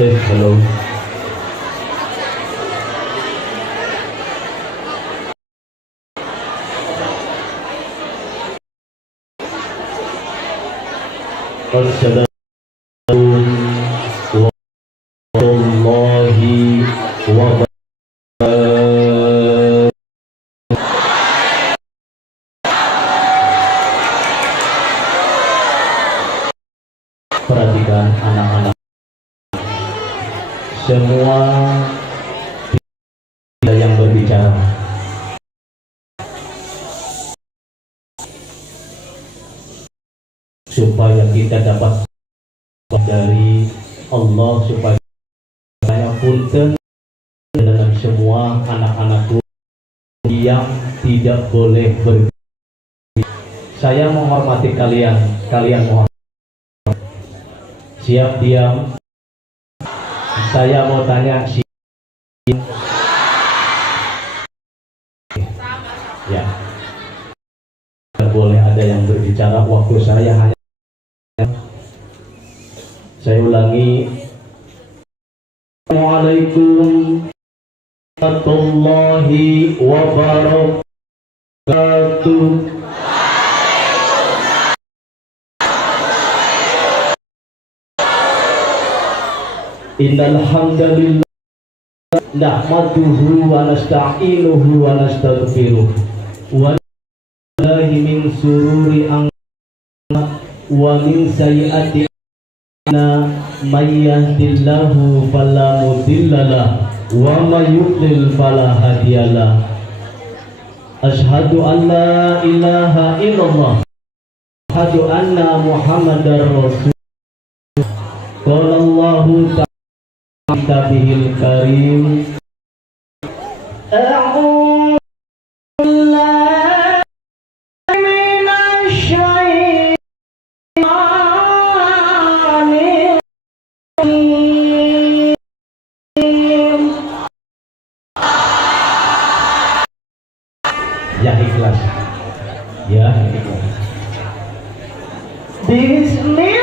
Halo. Assalamualaikum warahmatullahi wabarakatuh. Perhatikan anak-anak semua, tidak yang berbicara. Supaya kita dapat dari Allah, supaya saya punten dengan semua anak-anakku yang tidak boleh berbicara. Saya menghormati kalian, kalian mohon siap diam. Saya mau tanya ya, tidak boleh ada yang berbicara. Waktu saya hanya, saya ulangi. Assalamualaikum warahmatullahi wabarakatuh. Innal hamdalillah nahmaduhu wa nasta'inuhu wa nastaghfiruh wa na'udzu min sururi anfusina wa min sayyiati a'malina may yahdihillahu fala mudhillalah wa may yudlil fala hadiyalah. Asyhadu an la ilaha illallah, asyhadu anna muhammadar rasul. Qala Allahu ta'ala Kitabihil Karim, a'udzu billahi minasy syaithanir rajim. Ya ikhlas, ya ikhlas. Bismillah.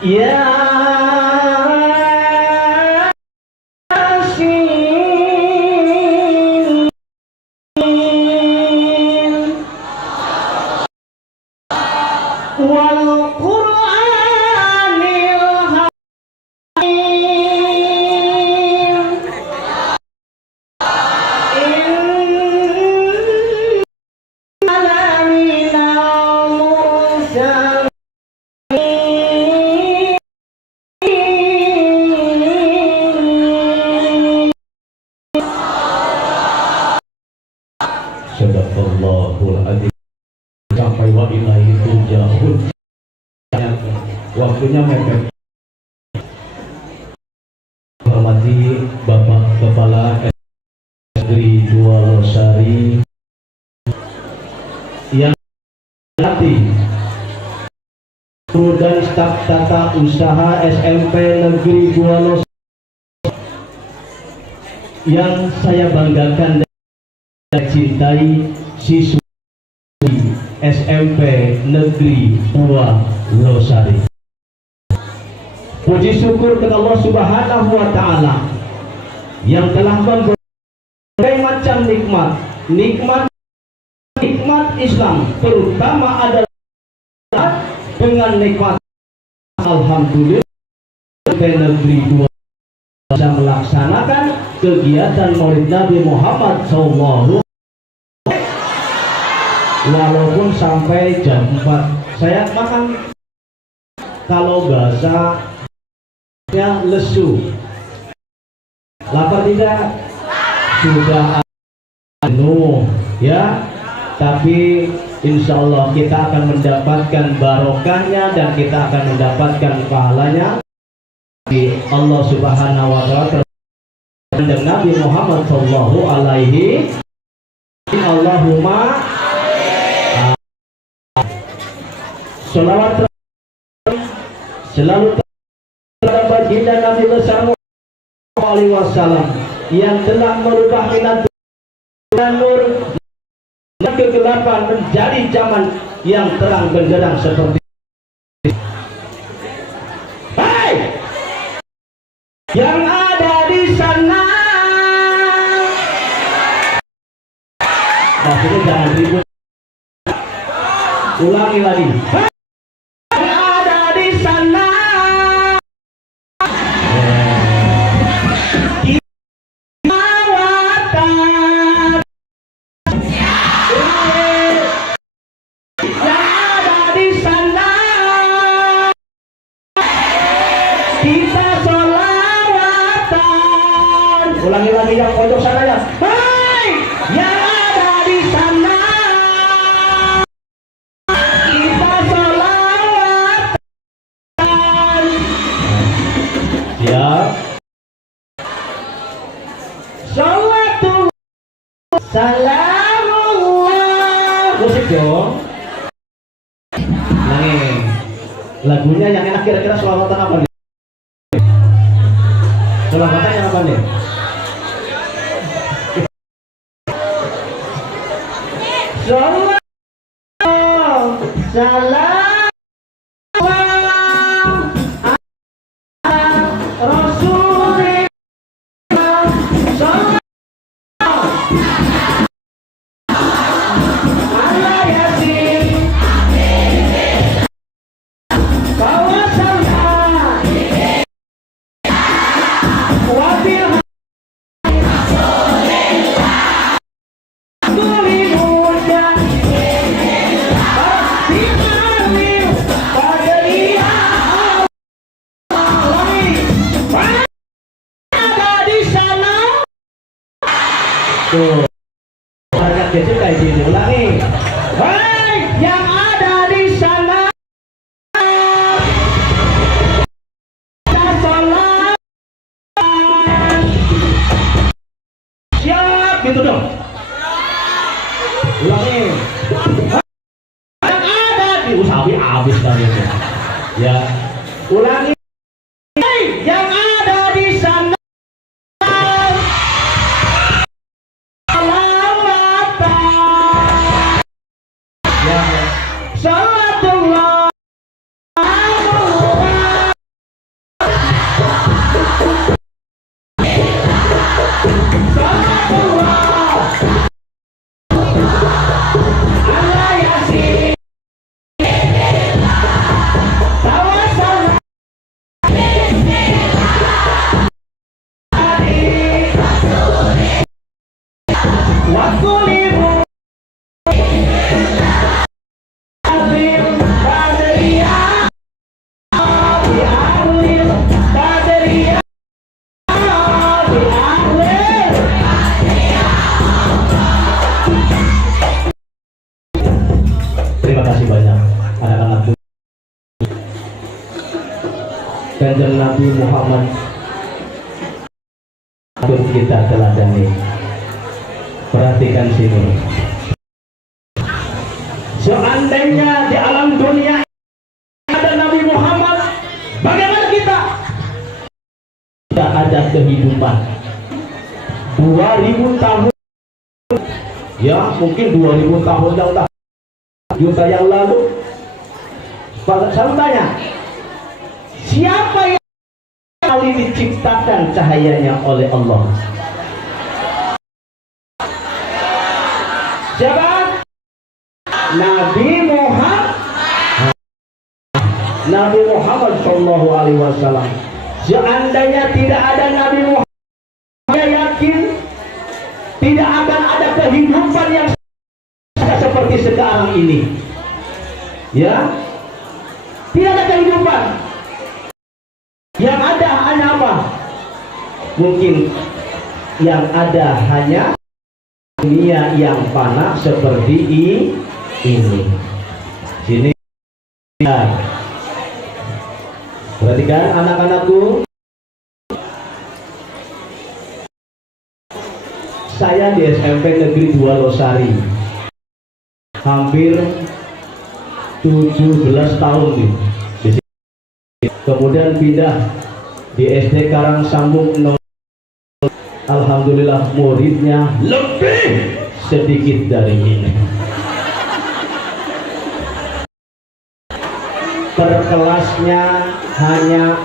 Ya Yasin wal Qur'anil Hakim innana minal mursalin. Sadaqallahul adzim. Sampai wa ilaihi turja'un. Waktunya mepet. Hormati Bapak Kepala Negeri 2 Losari yang hati dan staf tata usaha SMP Negeri 2 Losari yang saya banggakan dan cintai, siswa SMP Negeri 2 Losari. Puji syukur kepada Allah Subhanahu wa Ta'ala yang telah memberi berbagai macam nikmat Islam, terutama adalah dengan nikmat alhamdulillah Negeri 2 bisa melaksanakan kegiatan Maulid Nabi Muhammad SAW walaupun sampai jam 4. Saya makan kalau bahasa lesu, lapar tidak? Sudah penuh ya, tapi insya Allah kita akan mendapatkan barokahnya dan kita akan mendapatkan pahalanya di Allah Subhanahu wa Ta'ala dan Nabi Muhammad sallallahu alaihi Allahumma salawat selalu terhadap baginda Nabi besar Muhammad alaihi wasallam yang telah merubah minat dan nur kegelapan menjadi zaman yang terang benderang seperti hai yang ada di sana. Maksudnya jangan ribut, ulangi lagi. Yang ada di sana ulangi lagi yang pojok sana ya. Hai, yang ada di sana kita sholawatan. Ya. Sholatu salamullah. Musik dong. Nih, lagunya yang enak kira-kira sholawatan apa nih? Sholawatan yang apa nih? Salam Rasulullah salam ala yasin kawasannya wabil tuh, harga kecil kayak gini. Ulangi. Hai, yang ada di sana salam. Siap, gitu dong. Ulangi. Yang ada di usahawi habis kali ya. Ulangi. Hai, yang ada di sana salatullah ala yasin tawassal wa kulimu terima kasih banyak anak-anakku. Kanjeng Nabi Muhammad untuk kita teladani. Perhatikan sini. Seandainya di alam dunia ada Nabi Muhammad, bagaimana kita? Tidak ada kehidupan 2000 tahun, ya mungkin 2000 tahun yang udah juta yang lalu. Saya tanya, siapa yang kali diciptakan cahayanya oleh Allah? Siapa? Nabi Muhammad. Nabi Muhammad Shallallahu Alaihi Wasallam. Seandainya tidak ada Nabi Muhammad, saya yakin tidak akan ada kehidupan yang seperti sekarang ini. Ya, tidak ada kehidupan. Yang ada hanya apa? Mungkin yang ada hanya dunia yang fana seperti ini. Sini. Perhatikan anak-anakku. Saya di SMP Negeri 2 Losari hampir 17 tahun nih. Kemudian kemudian pindah di SD Karangsambung 0. Alhamdulillah muridnya lebih sedikit dari ini. Per kelasnya hanya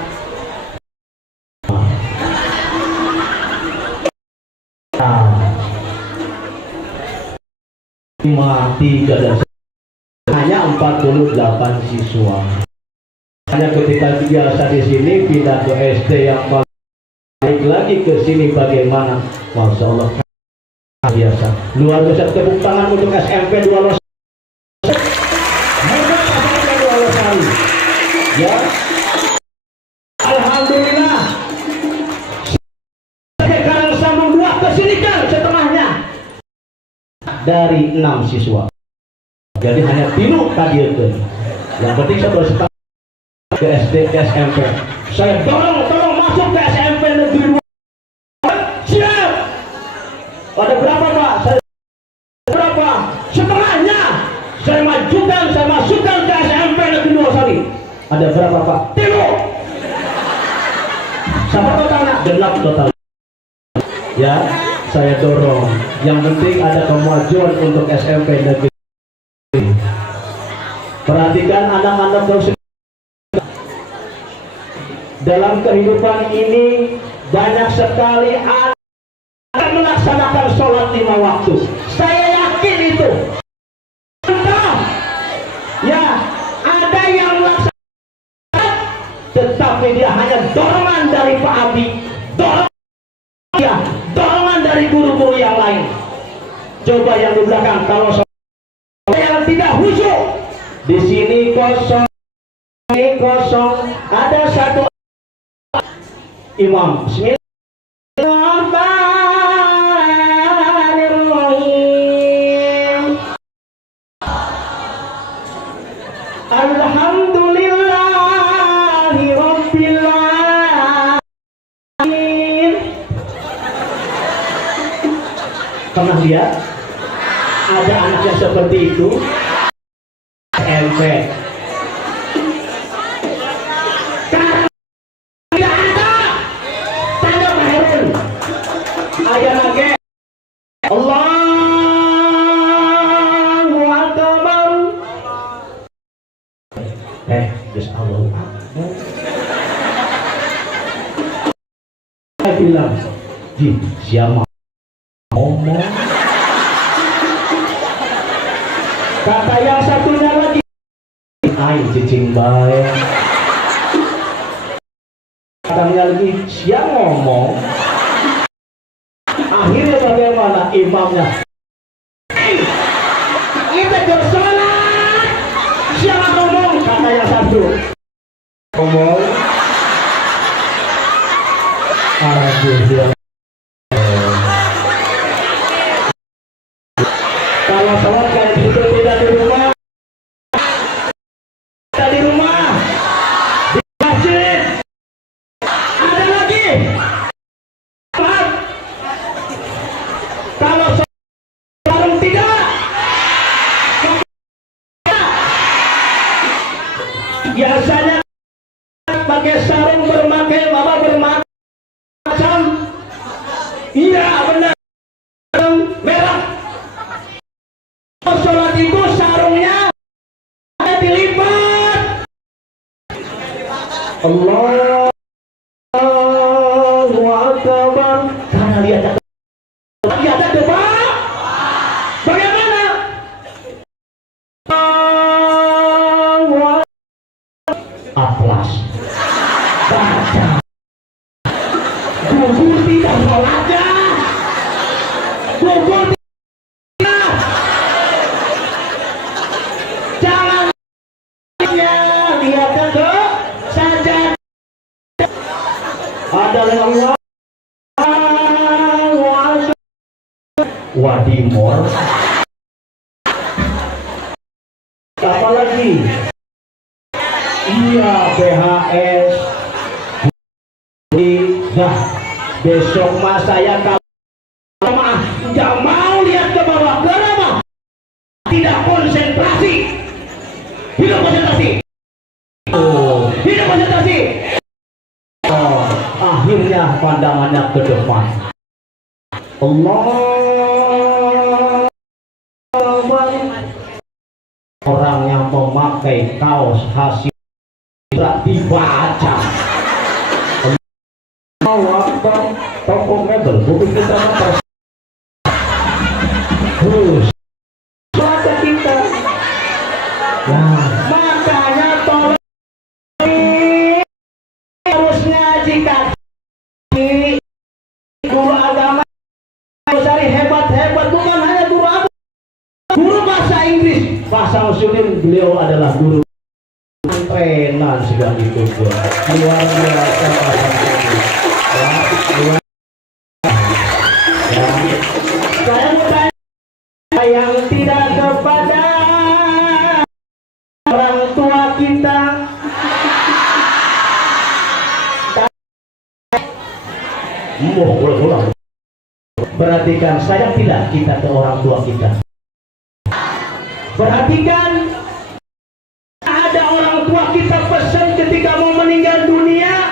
3 dan hanya 48 siswa. Hanya ketika biasa di sini pindah ke SD yang baik lagi ke sini bagaimana? Masya Allah biasa. Luar biasa, tepuk tangan untuk SMP 2 Los. Hebat SMP 2 Losari. Ya. Alhamdulillah. Sekarang sambung 2 kesinikan setengahnya dari 6 siswa. Jadi hanya tilu tadi itu. Yang penting saya bersetengah ke SD, ke SMP. Saya tolong masuk ke SMP negeri 2. Siap. Ada berapa Pak? Saya berapa? Setengahnya. Saya masukkan ke SMP negeri 2 Sari. Ada berapa Pak? Tilu. Sama totalnya? Genap total. Ya, saya dorong. Yang penting ada kemajuan untuk SMP negeri. Perhatikan anak-anak dalam kehidupan ini banyak sekali anak melaksanakan sholat 5 waktu. Saya yakin itu. Contoh, ya ada yang melaksanakan, tetapi dia hanya dorongan dari Pak Abi, dorongan dari guru-guru yang lain. Coba yang di belakang, kalau yang tidak khusyuk, di sini kosong, ini kosong, ada satu imam. Bismillahirrahmanirrahim. Alhamdulillahi rabbil alamin. Pernah lihat ada anak yang seperti itu? SMP. Tidak ada. Tanya Pak Herun. Ayah lagi. Allahu Akbar. Just Allah. Saya bilang, siapa ngomong? Kata yang satunya lagi, aing cicing bae. Katanya lagi, siapa ngomong? Akhirnya bagaimana imamnya? Kita bersolat. Siapa ngomong? Kata yang satu, ngomong. Aduh, kalau sholat kayak gitu tidak di rumah, tidak di rumah, di masjid. Ada lagi. Maaf. Kalau sarung tidak, biasanya pakai sarung bermakai bermacam. Iya benar. Merah. Sholat itu sarungnya dilipat. Allahu Akbar. Karena lihat ada debat. Bagaimana? Aplas. Baca. Gugur tidak sholatnya. Gugur. Adalah Allah Wadimor. Apa lagi? Iya, BHS. Nah, besok mas saya kalau nggak mau lihat ke bawah, kenapa? Tidak konsentrasi. Hidup konsentrasi. Hidup konsentrasi. Lihatlah pandangannya ke depan. Allah, orang yang memakai kaos hasil dibaca. Allah, toko mebel bukan kita terus mata kita. Nah, makanya tolong harus ngaji kaki guru agama, cari hebat-hebat, bukan hanya guru agama, guru bahasa Inggris, bahasa Muslim. Beliau adalah guru trenan sudah itu, luar biasa bahasa Inggris. Saya mau tanya yang tidak kepada orang tua kita. Ulang. Perhatikan, sayang tidak kita ke orang tua kita. Perhatikan, ada orang tua kita pesan ketika mau meninggal dunia.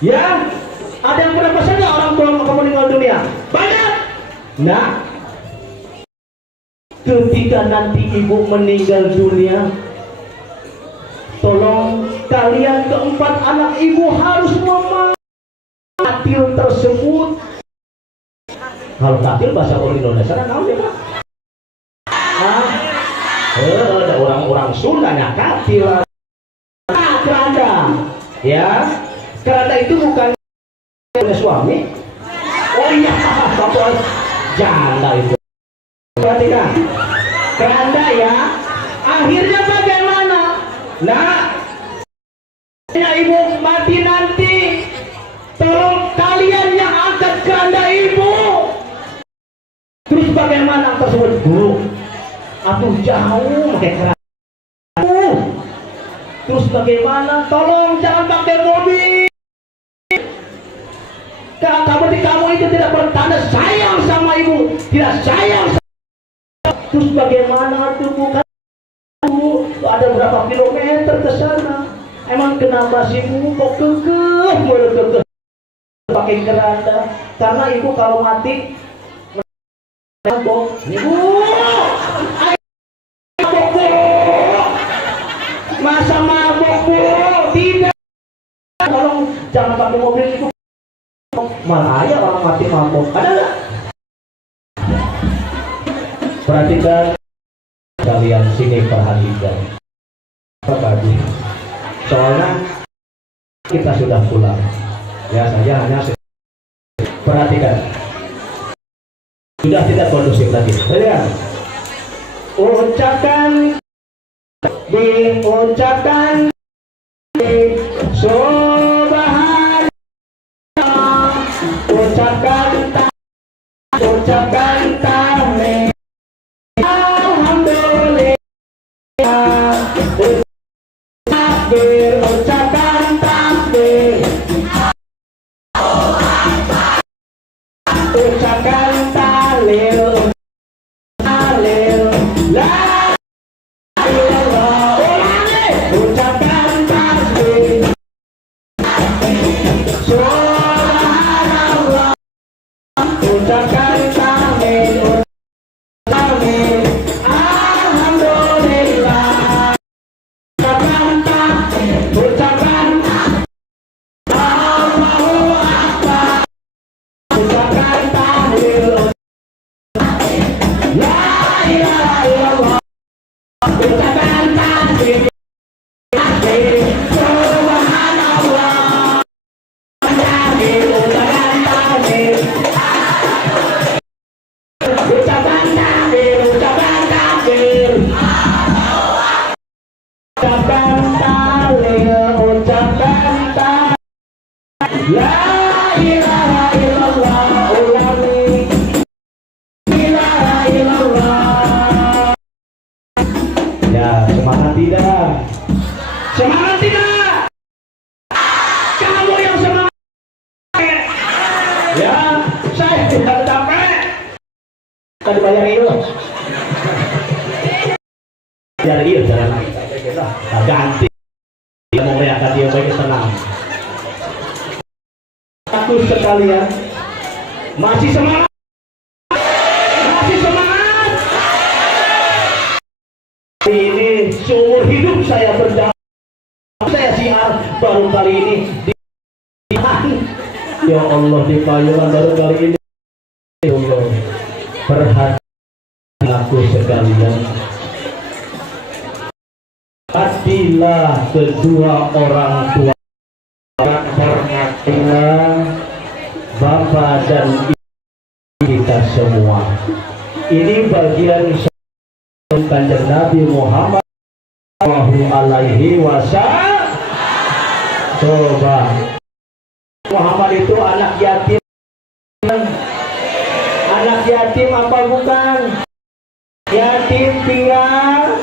Ya, ada yang pernah pesan nggak orang tua mau meninggal dunia? Banyak. Nah, ketika nanti ibu meninggal dunia, tolong kalian keempat anak ibu harus katil tersebut. Kalau katil bahasa orang Indonesia kan tahu ya Pak? Ada orang-orang Sundanya katil. Keranda, ya, keranda itu bukan suami. Oh iya, bapak janda itu. Perhatikan, keranda ya. Akhirnya bagaimana? Nah, ibu mati nanti, tolong kalian yang angkat keranda ibu. Terus bagaimana tersebut? Bu, aduh jauh pakai keranda. Terus bagaimana? Tolong jangan pakai mobil. Kamu itu tidak bertanda sayang sama ibu, tidak sayang. Terus bagaimana tuh bukan? Ada berapa kilometer ke sana? Emang kenapa sih bu kok kekeh pakai keranda? Karena ibu kalau mati mabok. Ibu, masa mabok bu? Tidak. Tolong jangan pakai mobil ibu. Malah ya orang mati mabok. Ada nggak? Perhatikan kalian sini, perhatikan. Tadi soalnya kita sudah pulang ya, saja hanya perhatikan sudah tidak kondusif lagi. Lihat, ucapkan diucapkan subhanallah, ucapkan tahmid, alhamdulillah, takbir, ucapkan takbir, ucapkan tahlil, tahlil, la ilallah, ulangi, ucapkan tasbih, subhanallah, ucapkan tahmid, tahmid, alhamdulillah, ucapkan takbir, ucapkan Allahu Akbar, ucapkan tahlil, la ilaha illallah, ucapkan tasbih, subhanallah, takbir, ucapkan takbir, ucapkan takbir, ucapkan takbir, ucapkan tahlil, ucapkan tahlil, la ilaha illallah, ulangi, ilaha illallah. Ya, semangat tidak? Semangat tidak? Kamu yang semangat. Ya, saya tidak capek. Tadi bayar itu. Biar dia jalan lagi. Ganti. Dia mau melihat dia baik senang. anak-anakku sekalian, masih semangat? Masih semangat? Ini seumur hidup saya berdakwah, saya siar, baru kali ini ya Allah di payungan baru kali ini. Ya Allah, perhatian aku sekalian, adilah kedua orang tua, hormatilah bapak dan ibu kita semua. Ini bagian Kanjeng Nabi Muhammad Sallallahu Alaihi Wasallam. Coba, Muhammad itu anak yatim. Anak yatim apa bukan? Yatim piatu,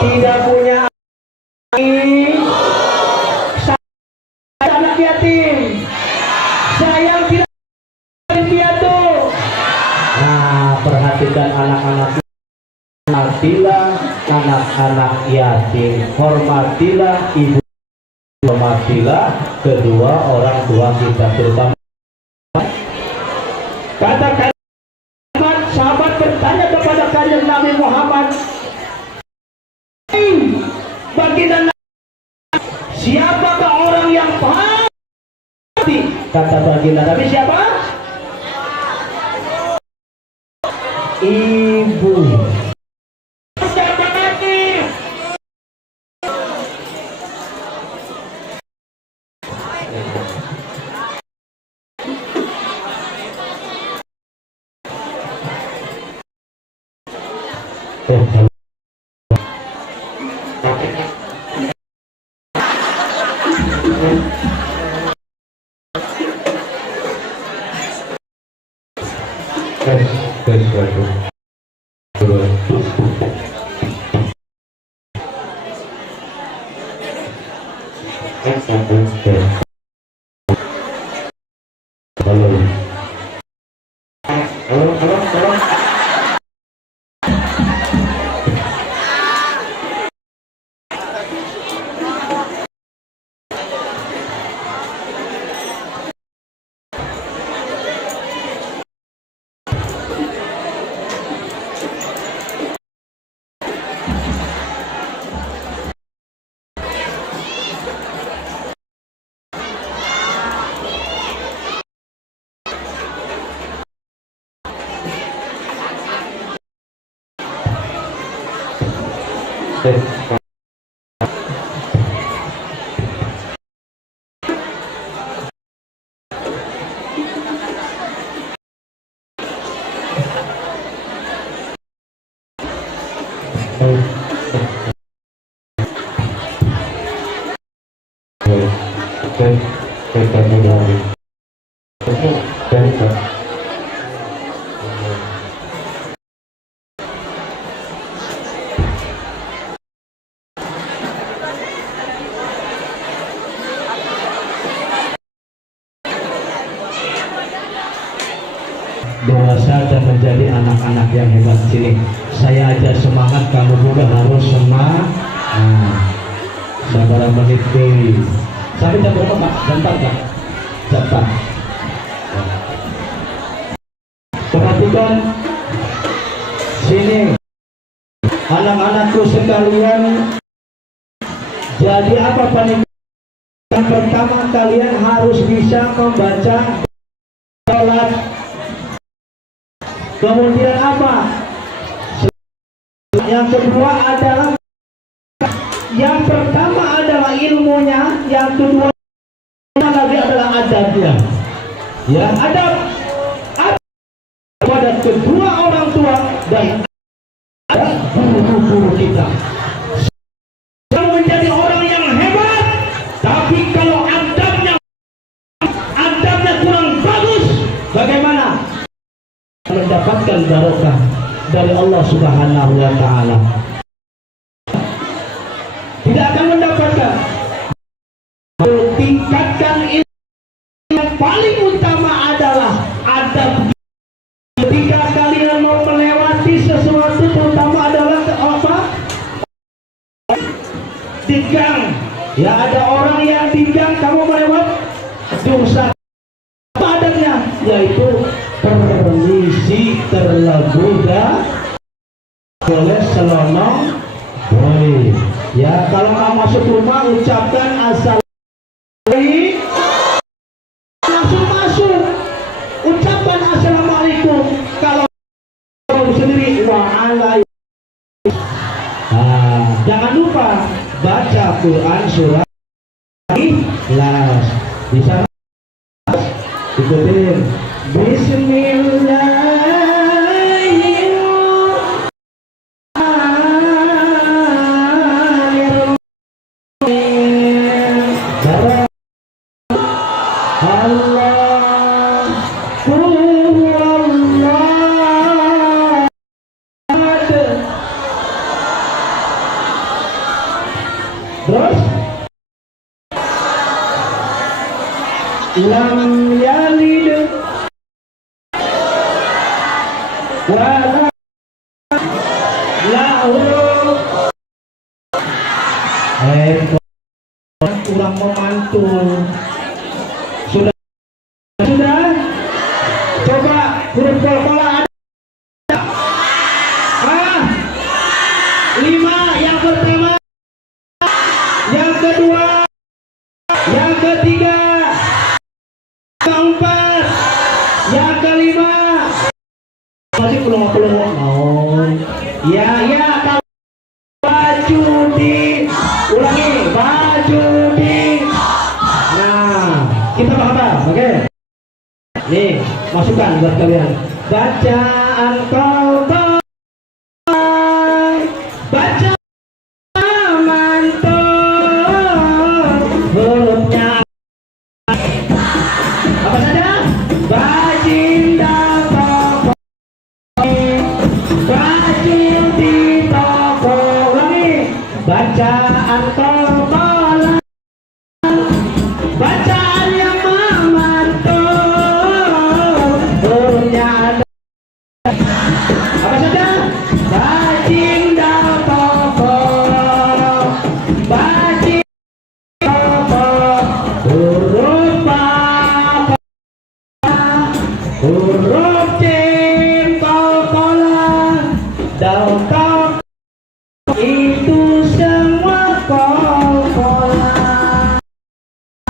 tidak punya anak yatim, sayang tidak piatu. Nah, perhatikan anak-anak, hormatilah anak-anak yatim, hormatilah ibu, hormatilah kedua orang tua kita, terutama. Katakan, sahabat bertanya kepada Kanjeng Nabi Muhammad, baginda, siapakah orang yang pasti? Kata baginda Nabi, siapa? Ibu. Siapa lagi? Dewasa dan menjadi anak-anak yang hebat. Sini saya aja semangat, kamu juga harus semangat. Nah, sabar menit deh. Sampai jam berapa Pak? Jam 4 Pak? Jam 4. Perhatikan sini, anak-anakku sekalian. Jadi apa panik? Yang pertama, kalian harus bisa membaca sholat. Kemudian apa? Yang kedua adalah, yang pertama adalah ilmunya, yang kedua lagi adalah adabnya. Ya, adab pada kedua orang tua dan guru-guru kita. Kalau menjadi orang yang hebat, tapi kalau adabnya kurang bagus, bagaimana? Mendapatkan barokah dari Allah Subhanahu wa Ta'ala, tidak akan mendapatkan. Tingkatkan ilmu, yang paling utama adalah adab. Ketika kalian mau melewati sesuatu, terutama adalah apa? Di gang, ya ada orang yang di gang, kamu melewat dosa. yaitu permisi terlebih boleh selonong boleh ya. Kalau mau masuk rumah ucapkan assalamualaikum, langsung masuk ucapkan assalamualaikum. Kalau sendiri waalaikumsalam. Jangan lupa baca Quran surat Ikhlas. Bisa ikutin Bismillahirrahmanirrahim. Terus lam yalid wala lahu kurang memantul. Sudah coba huruf kol-kola ada 5. Yang pertama, yang kedua, yang ketiga, keempat, yang kelima. Masih belum ya kalau baju di ulangi baju di. Nah kita paham, oke? Nih masukkan buat kalian bacaan kau baca mantul hurufnya apa saja? Bajinda toko, bajin di toko. Ulangi bacaan kokolan, bacaan yang memantul hurufnya ada apa saja? Bajinda toko, bajin toko, huruf apa? Huruf jim kokolan, dal kok itu semua kokolan.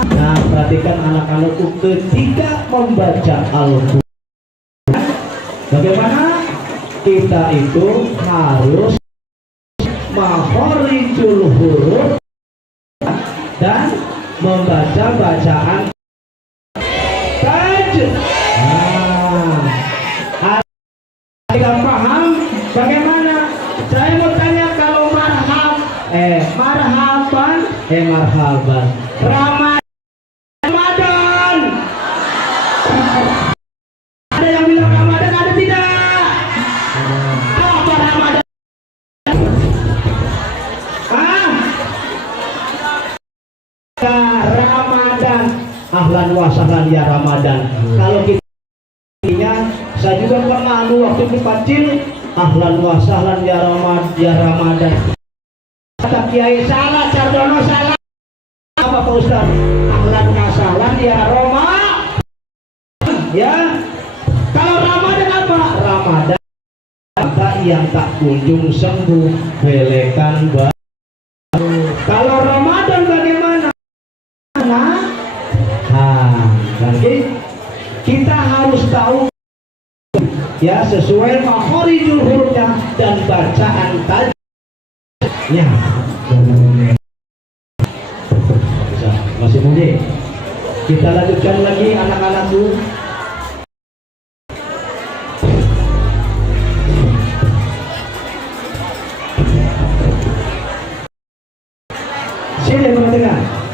Nah perhatikan anak-anakku ketika membaca Al-Quran, bagaimana kita itu harus makhorijul huruf dan membaca bacaan tajwid. Kita paham bagaimana? Saya mau tanya kalau marhaban Ramadan. Ada yang bilang Ramadan, ada tidak? Apa Ramadan? Ramadan. Ahlan wa sahlan ya Ramadan. Kalau kita saya juga pernah waktu itu kecil ahlan wa sahlan ya Ramadan. Kata Kiai salah, Cardono salah. Apa Pak Ustaz? Ahlan wa sahlan ya Ramadan. Ya. Kalau Ramadan apa? Ramadan yang tak kunjung sembuh belekan baru. Kalau Ramadan bagaimana? Nanti kita harus tahu ya sesuai makhorijul hurufnya dan bacaan tajwidnya. Masih mungkin kita lanjutkan lagi anak-anakku. Sini perhatikan.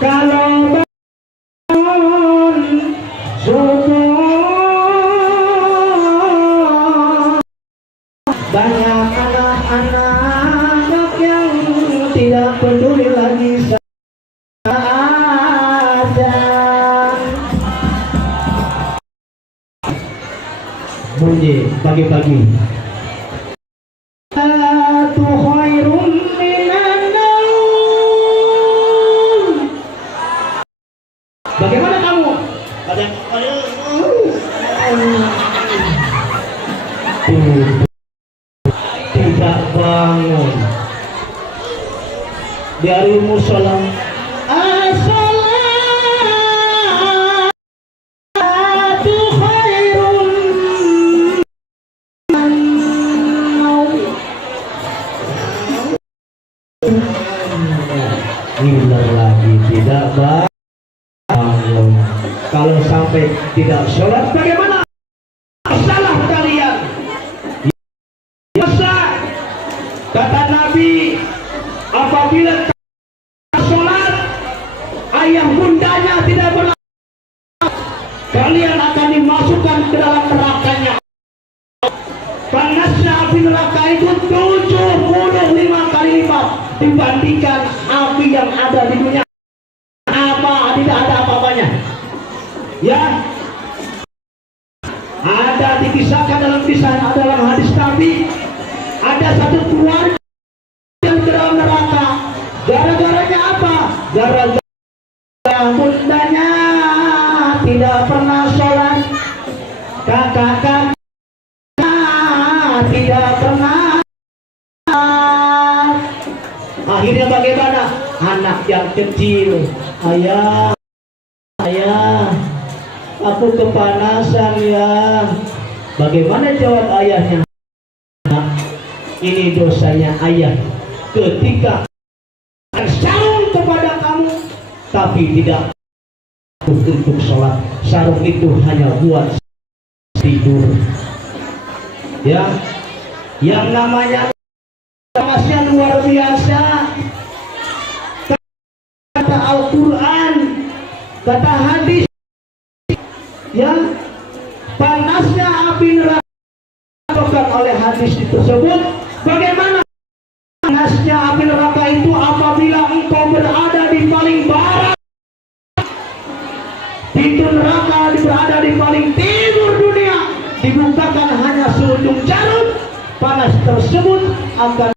Kalau bangun subuh banyak anak-anak yang tidak peduli lagi azan bunyi pagi-pagi. Satu khairun minan naum. duduk, tidak bangun dari musola. As-salatu khairun minan lagi tidak bangun. Kalau sampai tidak sholat bagaimana? Salah kalian. Biasa kata Nabi, apabila sholat ayah bundanya tidak pernah, kalian akan dimasukkan ke dalam nerakanya. Panasnya api neraka itu 75 kali lipat dibandingkan api yang ada di dunia. Apa? Tidak ada apa-apanya. Ya, ada dikisahkan dalam hadis Nabi, ada satu keluarga yang ke dalam neraka. Gara-garanya apa? Gara-gara bundanya tidak pernah sholat, kakak-kakak tidak pernah. Akhirnya bagaimana? Anak yang kecil, ayah, aku kepanasan ya. Bagaimana jawab ayahnya? Nah, ini dosanya ayah ketika sarung kepada kamu tapi tidak untuk sholat. Sarung itu hanya buat tidur. Ya, yang namanya masih luar biasa. Kata Al-Quran, kata hadis, ya, panasnya api neraka oleh hadis tersebut. Bagaimana panasnya api neraka itu apabila engkau berada di paling barat, pintu neraka berada di paling timur dunia, dibukakan hanya seujung jarum, panas tersebut akan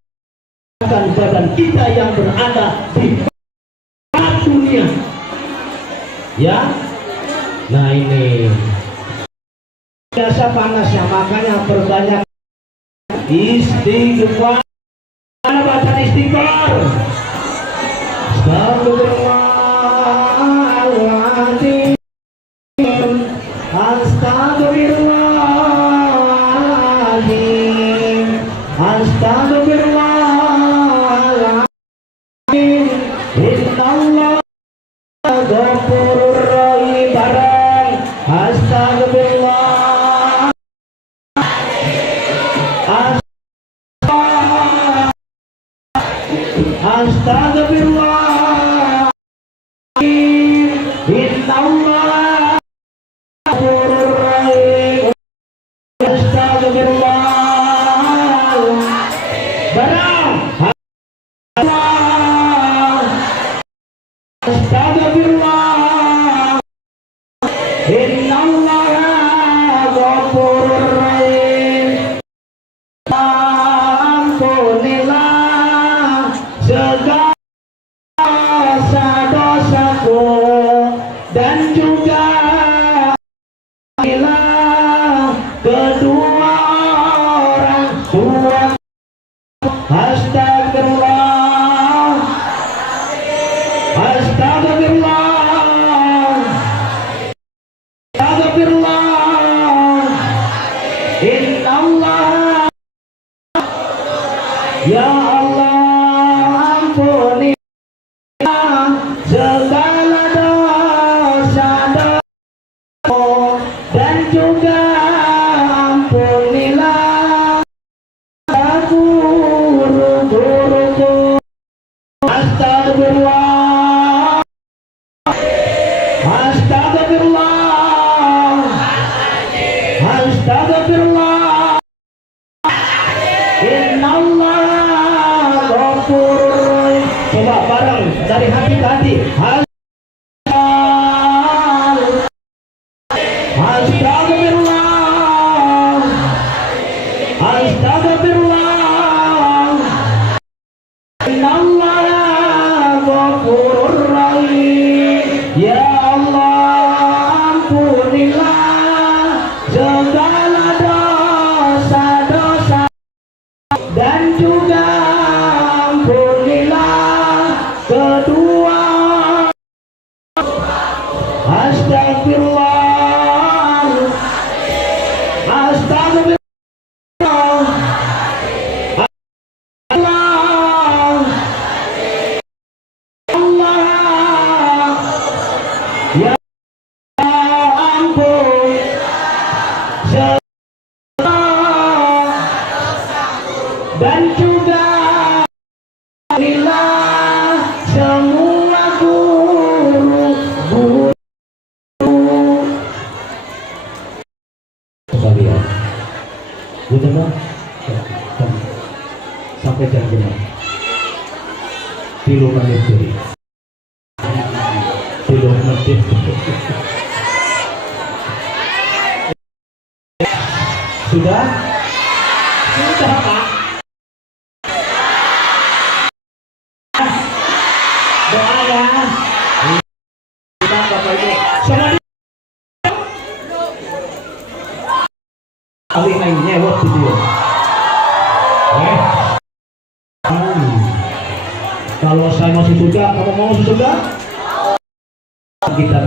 badan kita yang berada di barat dunia. Ya, nah ini biasa panasnya, makanya perbanyak istighfar. Mana bacaan istighfar? Astagfirullahaladzim, astagfirullahaladzim, astagfirullahaladzim. Innallah ghafurur rahim. Barang astagfirullah, astagfirullah. Innallah ghafurur rahim. Astagfirullah. Barang astagfirullah. Innallah ghafurur rahim. Ampunilah segala dosa-dosaku dan juga kedua orang tua. Astagfirullah, astagfirullah, astagfirullah. Innallah, ya Allah, ampuni segala dosa-dosaku dan juga ampunilah guru-guruku. Astagfirullah, astagfirullah, astagfirullah. Innallah ghafurur rahim. Coba bareng dari hati ke hati. Astagfirullah, astagfirullah. Innallah ghafurur rahim. Ya Allah, ampunilah segala dosa Astagfirullah. Allah. Allah. Ya ampun. Dan juga inilah semua guru sekalian. Benar sampai jam benar. Tilu menit jadi. Tilu menit. Sudah? Sudah, Pak. Doa ya. Kita Bapak Ibu. Sama kali ini nyewot video. Kalau saya masih suka, kamu mau suka? Kita